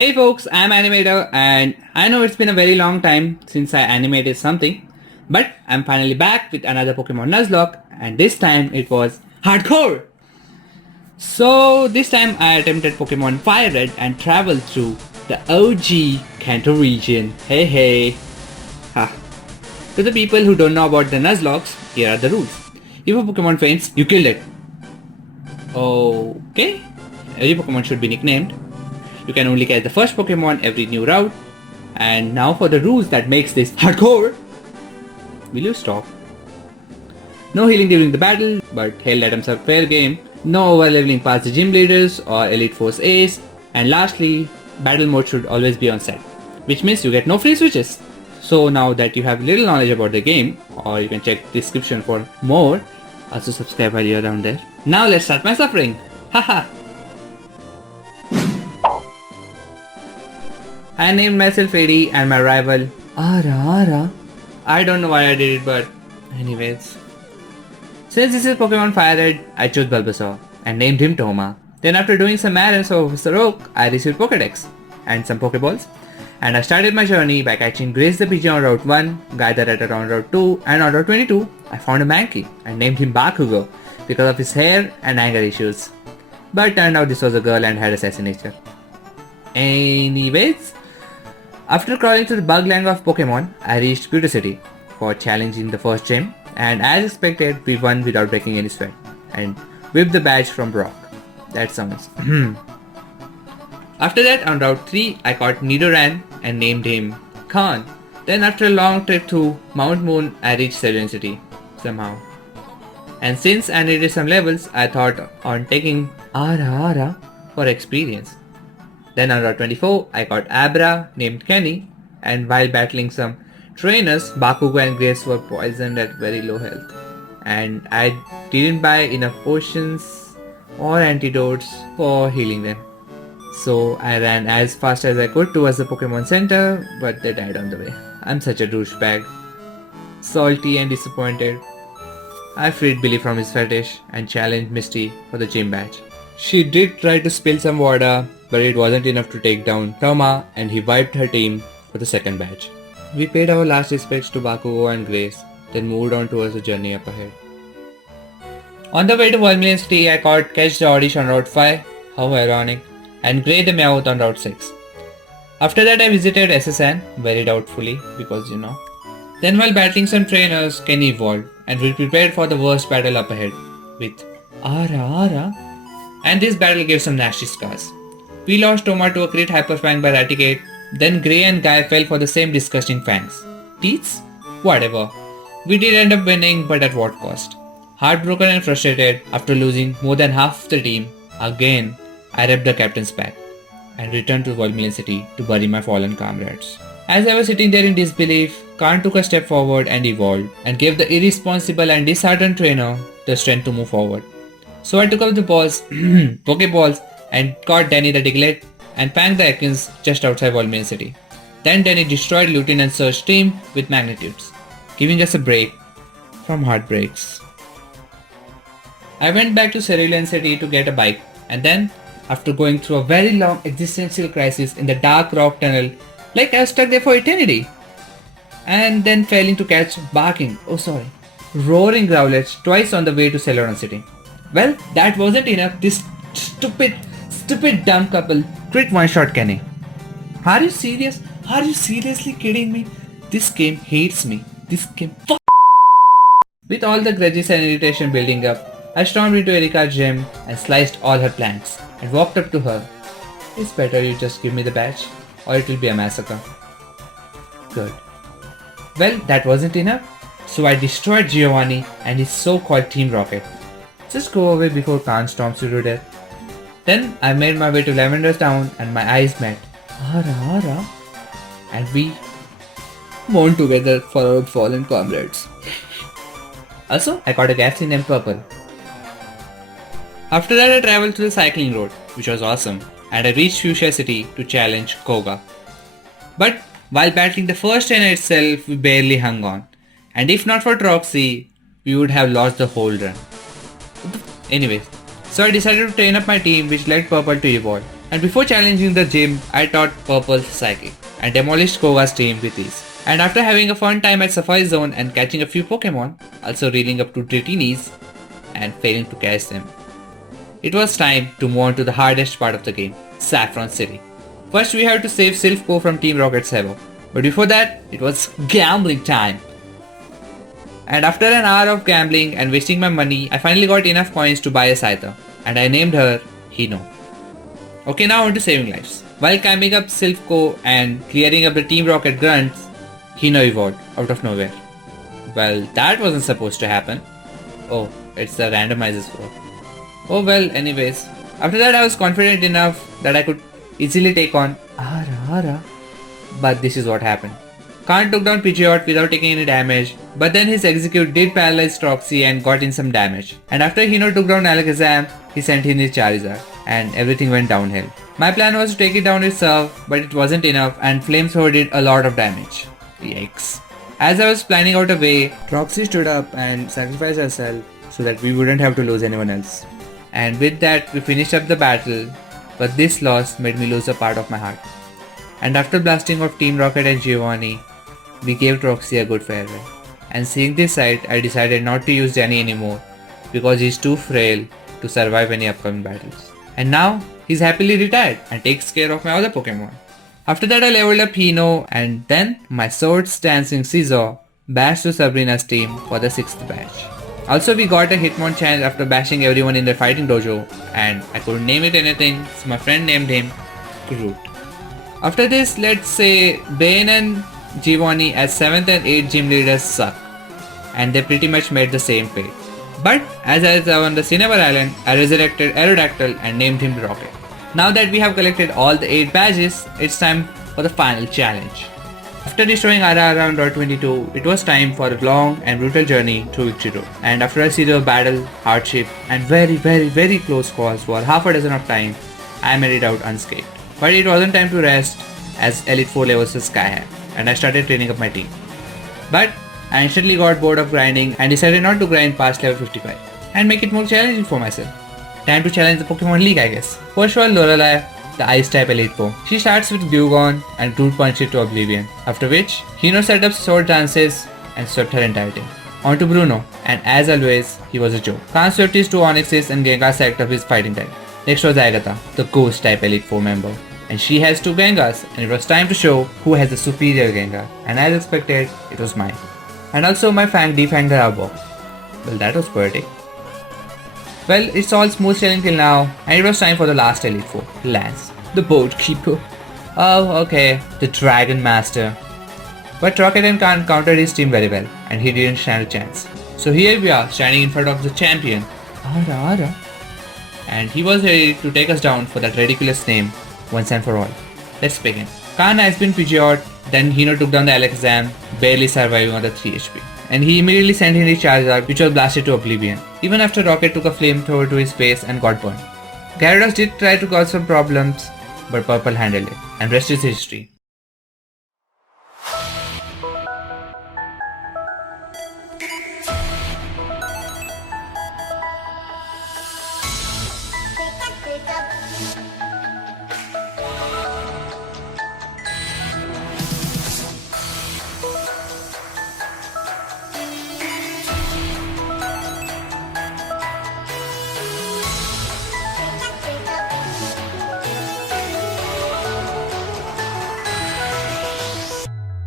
Hey folks, I'm Animator and I know it's been a very long time since I animated something, but I'm finally back with another Pokemon Nuzlocke and this time it was hardcore! So this time I attempted Pokemon FireRed and traveled through the OG Kanto region. Hey hey! Ha. To the people who don't know about the Nuzlockes, here are the rules. If a Pokemon faints, you kill it. Okay? Every Pokemon should be nicknamed. You can only catch the first Pokemon every new route. And now for the rules that makes this hardcore. Will you stop? No healing during the battle, but hell items are fair game. No over leveling past the gym leaders or Elite Force Ace. And lastly, battle mode should always be on set, which means you get no free switches. So now that you have little knowledge about the game, or you can check the description for more, also subscribe while you're down there. Now let's start my suffering. Haha. I named myself Eddie and my rival Ara. I don't know why I did it, but anyways. Since this is Pokemon FireRed, I chose Bulbasaur and named him Toma. Then after doing some errands for Professor Oak, I received Pokédex and some Pokeballs. And I started my journey by catching Grace the Pigeon on Route 1, Gaidaratta on Route 2, and on Route 22, I found a Mankey and named him Bakugo because of his hair and anger issues. But turned out this was a girl and had a sassy nature. Anyways, after crawling through the bug land of Pokemon, I reached Pewter City for challenging the first gym, and as expected, we won without breaking any sweat and whipped the badge from Brock. That sounds. After that, on Route 3, I caught Nidoran and named him Khan. Then after a long trek to Mount Moon, I reached Cerulean City somehow. And since I needed some levels, I thought on taking Ara for experience. Then on Route 24, I caught Abra named Kenny, and while battling some trainers, Bakugo and Grace were poisoned at very low health. And I didn't buy enough potions or antidotes for healing them. So I ran as fast as I could towards the Pokemon Center, but they died on the way. I'm such a douchebag. Salty and disappointed. I freed Billy from his fetish and challenged Misty for the gym badge. She did try to spill some water, but it wasn't enough to take down Toma, and he wiped her team for the second badge. We paid our last respects to Bakugo and Grace, then moved on towards the journey up ahead. On the way to Vermilion City, I caught Catch the Oddish on Route 5, how ironic, and Grey the Meowth on Route 6. After that I visited SSN, very doubtfully, because you know. Then while battling some trainers, Kenny evolved, and we prepared for the worst battle up ahead, with Ara. And this battle gave some nasty scars. We lost Toma to a crit Hyper Fang by Raticate, then Grey and Guy fell for the same disgusting fangs. Teats? Whatever. We did end up winning, but at what cost? Heartbroken and frustrated after losing more than half the team, again I ripped the captain's pack and returned to Vermilion City to bury my fallen comrades. As I was sitting there in disbelief, Khan took a step forward and evolved and gave the irresponsible and disheartened trainer the strength to move forward. So I took up the balls, Pokeballs, and caught Danny the Diglet and fanged the Ekans just outside Vermilion City. Then Danny destroyed Lutin and Surge team with magnitudes, giving us a break from heartbreaks. I went back to Cerulean City to get a bike, and then, after going through a very long existential crisis in the dark rock tunnel, like I was stuck there for eternity, and then failing to catch roaring Growlithe twice on the way to Ceylon City. Well, that wasn't enough. This stupid dumb couple crit one-shot Kenny. Are you serious? Are you seriously kidding me? This game hates me. This game With all the grudges and irritation building up, I stormed into Erika's gym and sliced all her plants and walked up to her. It's better you just give me the badge, or it will be a massacre. Good. Well, that wasn't enough, so I destroyed Giovanni and his so-called Team Rocket. Just go away before Khan storms you to death. Then I made my way to Lavender's Town and my eyes met Ara, and we mourned together for our fallen comrades. Also, I caught a Galaxy named Purple. After that I travelled through the cycling road, which was awesome, and I reached Fuchsia City to challenge Koga. But while battling the first trainer itself, we barely hung on, and if not for Troxy, we would have lost the whole run. Anyways, so I decided to train up my team, which led Purple to evolve, And before challenging the gym, I taught Purple Psychic and demolished Koga's team with ease. And after having a fun time at Safari Zone and catching a few Pokemon, also reeling up 2 Dritinis and failing to catch them, it was time to move on to the hardest part of the game, Saffron City. First we have to save Silph from Team Rocket's havoc, but before that, it was gambling time. And after an hour of gambling and wasting my money, I finally got enough coins to buy a Scyther, and I named her Hino. Okay, now on to saving lives. While climbing up Silph and clearing up the Team Rocket grunts, Hino evolved out of nowhere. Well, that wasn't supposed to happen. Oh, it's the randomizers fault. Oh well, anyways. After that I was confident enough that I could easily take on Ara. But this is what happened. Khan took down Pidgeot without taking any damage, but then his execute did paralyze Troxy and got in some damage. And after Hino took down Alakazam, he sent in his Charizard, and everything went downhill. My plan was to take it down with Surf, but it wasn't enough and Flamethrower did a lot of damage. Yikes. As I was planning out a way, Troxy stood up and sacrificed herself so that we wouldn't have to lose anyone else. And with that we finished up the battle, but this loss made me lose a part of my heart. And after blasting off Team Rocket and Giovanni, we gave Troxy a good farewell. And seeing this sight, I decided not to use Danny anymore because he's too frail to survive any upcoming battles. And now, he's happily retired and takes care of my other Pokemon. After that I leveled up Hino and then my Swords Dancing Scizor bashed to Sabrina's team for the 6th batch. Also we got a Hitmonchan after bashing everyone in the fighting dojo and I couldn't name it anything, so my friend named him Groot. After this, let's say Bane and Giovanni as 7th and 8th gym leaders suck, and they pretty much made the same fate. But as I was on the Cinnabar Island, I resurrected Aerodactyl and named him Rocket. Now that we have collected all the 8 badges, it's time for the final challenge. After destroying Ara around Route 22, it was time for a long and brutal journey through Victory Road. And after a series of battle, hardship and very close calls for half a dozen of time, I made it out unscathed. But it wasn't time to rest as Elite 4 levels was sky high, and I started training up my team. But I instantly got bored of grinding and decided not to grind past level 55 and make it more challenging for myself. Time to challenge the Pokemon League, I guess. First of all, Lorelei, the Ice type Elite Four. She starts with Dewgong and Root Punch it to oblivion, after which Hino set up Sword Dances and swept her entire team. On to Bruno, and as always, he was a joke. Khan swept his 2 Onyxes and Gengar sacked up his fighting type. Next was Agatha, the Ghost type Elite Four member. And she has 2 Gengars, and it was time to show who has the superior Gengar. And as expected, it was mine. And also my Fang defanged the Arbok. Well, that was poetic. Well, it's all smooth sailing till now, and it was time for the last Elite Four, Lance, the Boat Keeper. Oh, okay, the Dragon Master. But Rocket and Khan countered his team very well, and he didn't stand a chance. So here we are, standing in front of the champion, Ara. And he was ready to take us down for that ridiculous name, once and for all. Let's begin. Khan has been Pidgeot, then Hino took down the Alakazam, barely surviving on the 3 HP. And he immediately sent in his Charizard, which was blasted to oblivion, even after Rocket took a flamethrower to his face and got burned. Gyarados did try to cause some problems, but Purple handled it, and rest is history.